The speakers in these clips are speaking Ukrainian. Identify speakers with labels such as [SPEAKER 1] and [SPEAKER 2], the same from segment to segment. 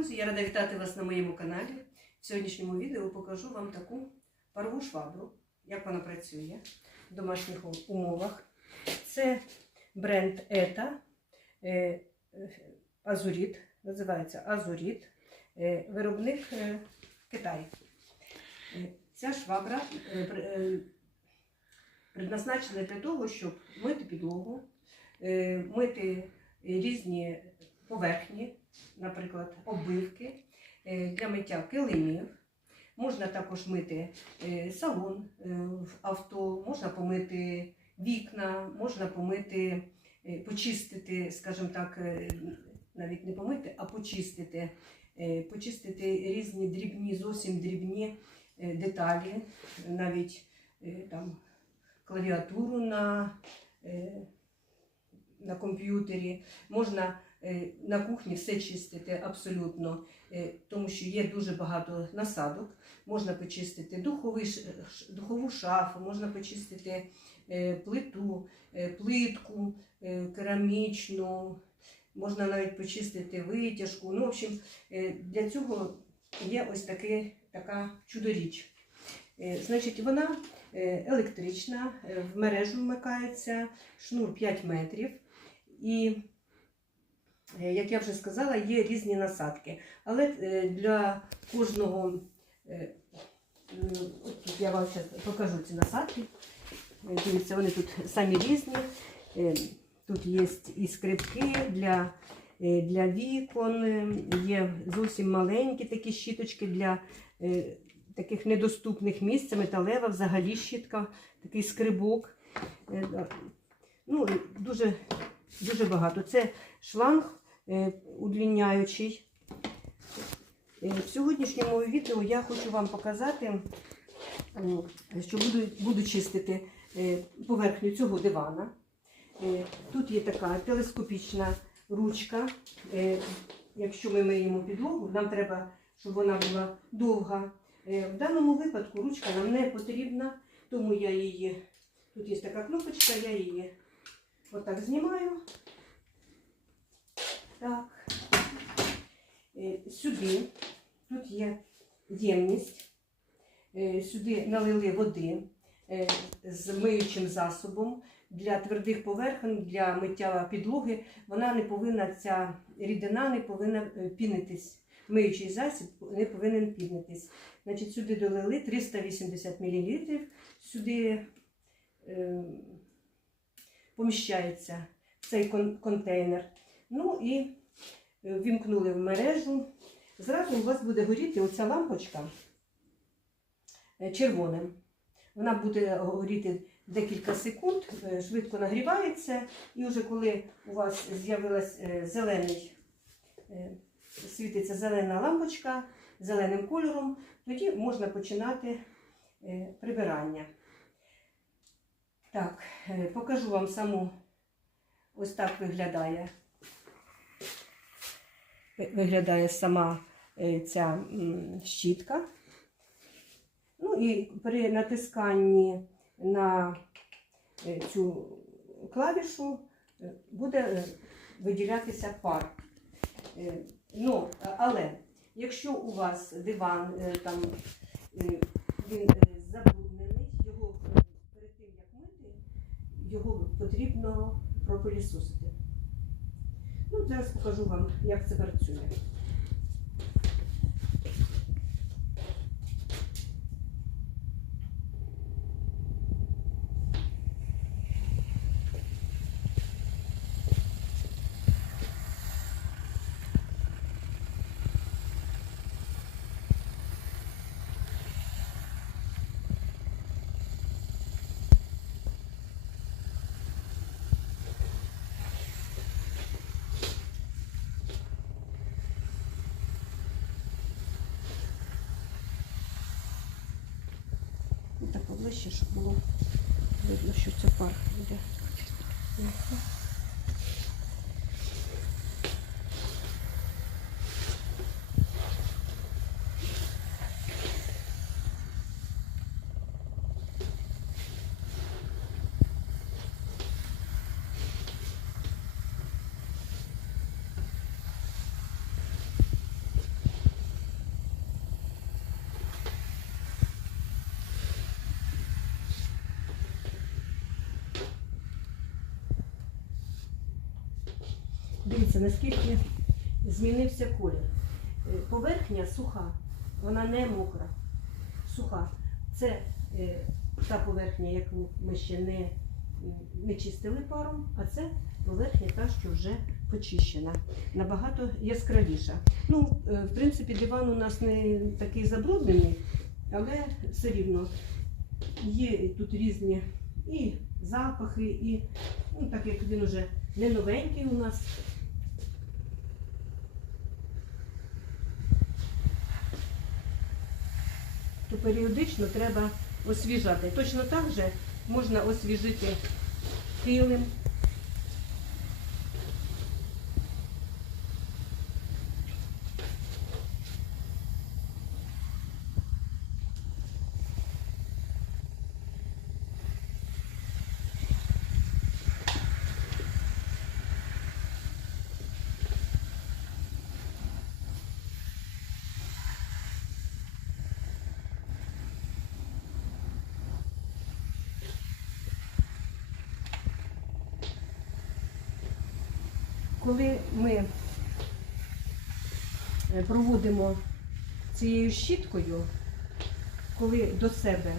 [SPEAKER 1] друзі! Я рада вітати вас на моєму каналі. В сьогоднішньому відео покажу вам таку парову швабру, як вона працює в домашніх умовах. Це бренд ETA е, е, Азуріт, називається Азуріт, е, виробник Китай. Ця швабра предназначена для того, щоб мити підлогу, мити різні поверхні, наприклад, оббивки е, для миття килимів. Можна також мити е, салон е, в авто, можна помити вікна, можна помити, почистити, скажімо так, навіть не помити, а почистити, почистити різні дрібні, зовсім дрібні деталі, навіть там клавіатуру на, на комп'ютері. Можна на кухні все чистити абсолютно, е, тому що є дуже багато насадок. Можна почистити духовий, духову шафу, можна почистити е, плиту, е, плитку е, керамічну, можна навіть почистити витяжку. Ну, в общем, е, для цього є ось таке, така чудоріч. Е, Значить, вона е, електрична, е, в мережу вмикається, шнур 5 метрів. І, е, як я вже сказала, є різні насадки. Але е, для кожного, е, тут я вам зараз покажу ці насадки. Е, Дивіться, вони тут самі різні. Е, Тут є і скрипки для, е, для вікон, е, є зовсім маленькі такі щіточки для е, таких недоступних місць. Металева, взагалі щітка, такий скрибок. Е. Ну, дуже, дуже багато. Це шланг е, удліняючий. Е, В сьогоднішньому відео я хочу вам показати, що буду, буду чистити е, поверхню цього дивана. Е, Тут є така телескопічна ручка. Е, Якщо ми миємо підлогу, нам треба, щоб вона була довга. Е, В даному випадку ручка нам не потрібна, тому я її, тут є така кнопочка, я її отак знімаю. Так. Е, Сюди, тут є ємність, Е, сюди налили води е, з миючим засобом для твердих поверхень, для миття підлоги. Вона не повинна, ця рідина не повинна пінитись. Миючий засіб не повинен пінитись. Значить, сюди долили 380 мл, сюди е, поміщається цей контейнер. Ну і е, вімкнули в мережу. Зразу у вас буде горіти оця лампочка е, червоним. Вона буде горіти декілька секунд, е, швидко нагрівається, і вже коли у вас з'явилась зелений, світиться зелена лампочка зеленим кольором, тоді можна починати прибирання. Так, покажу вам саму, ось так виглядає. Ви- Виглядає сама е, ця щітка. Ну і при натисканні на е, цю клавішу е, буде виділятися пар. Ну, але якщо у вас диван там він забруднений, його перед тим як мити, його потрібно пропилісосити. Ну, зараз покажу вам, як це працює. Ну, так поближче, щоб було видно, що це пар буде. Дивіться, наскільки змінився колір. Е, Поверхня суха, вона не мокра, суха. Це е, та поверхня, яку ми ще не, не чистили паром, а це поверхня та, що вже почищена, набагато яскравіша. Ну, е, в принципі, диван у нас не такий забруднений, але все рівно є тут різні і запахи, і ну, так як він уже не новенький у нас. То періодично треба освіжати. Точно так же можна освіжити килим. Коли ми е, проводимо цією щіткою, коли до себе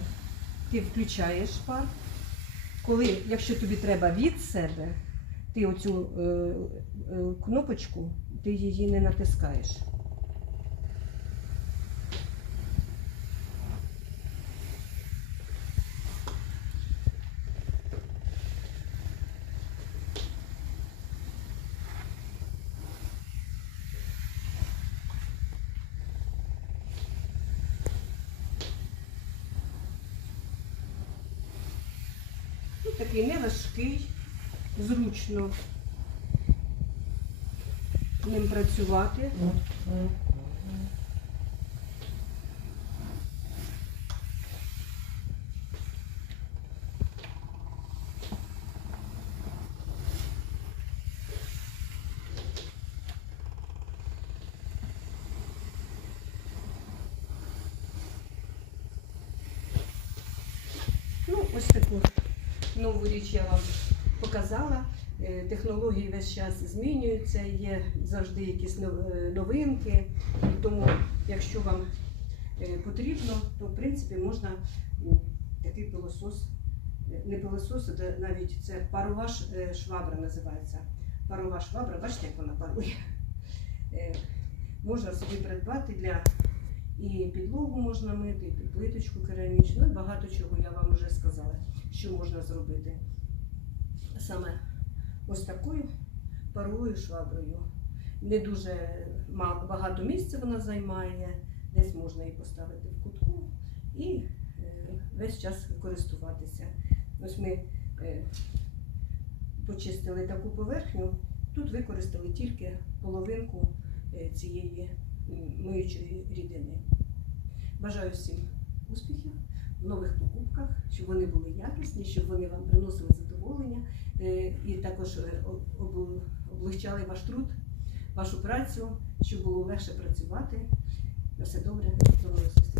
[SPEAKER 1] ти включаєш пар, коли, якщо тобі треба від себе, ти оцю е, е, кнопочку, ти її не натискаєш. Такий неважкий, зручно ним працювати. Ну, ось таку нову річ я вам показала. Е, Технології весь час змінюються, є завжди якісь е, новинки. Тому, якщо вам е, потрібно, то в принципі можна такий пилосос, не пилосос, а навіть це парова швабра називається. Парова швабра, бачите, як вона парує. Можна собі придбати для і підлогу можна мити, і плиточку керамічну, і багато чого я вам вже сказала, що можна зробити. Саме ось такою паровою шваброю. Не дуже багато місця вона займає, десь можна її поставити в кутку і е, весь час користуватися. Ось ми е, почистили таку поверхню, тут використали тільки половинку е, цієї миючої рідини. Бажаю всім успіхів нових покупках, щоб вони були якісні, щоб вони вам приносили задоволення е, і також е, об- об- облегчали ваш труд, вашу працю, щоб було легше працювати. На все добре, до.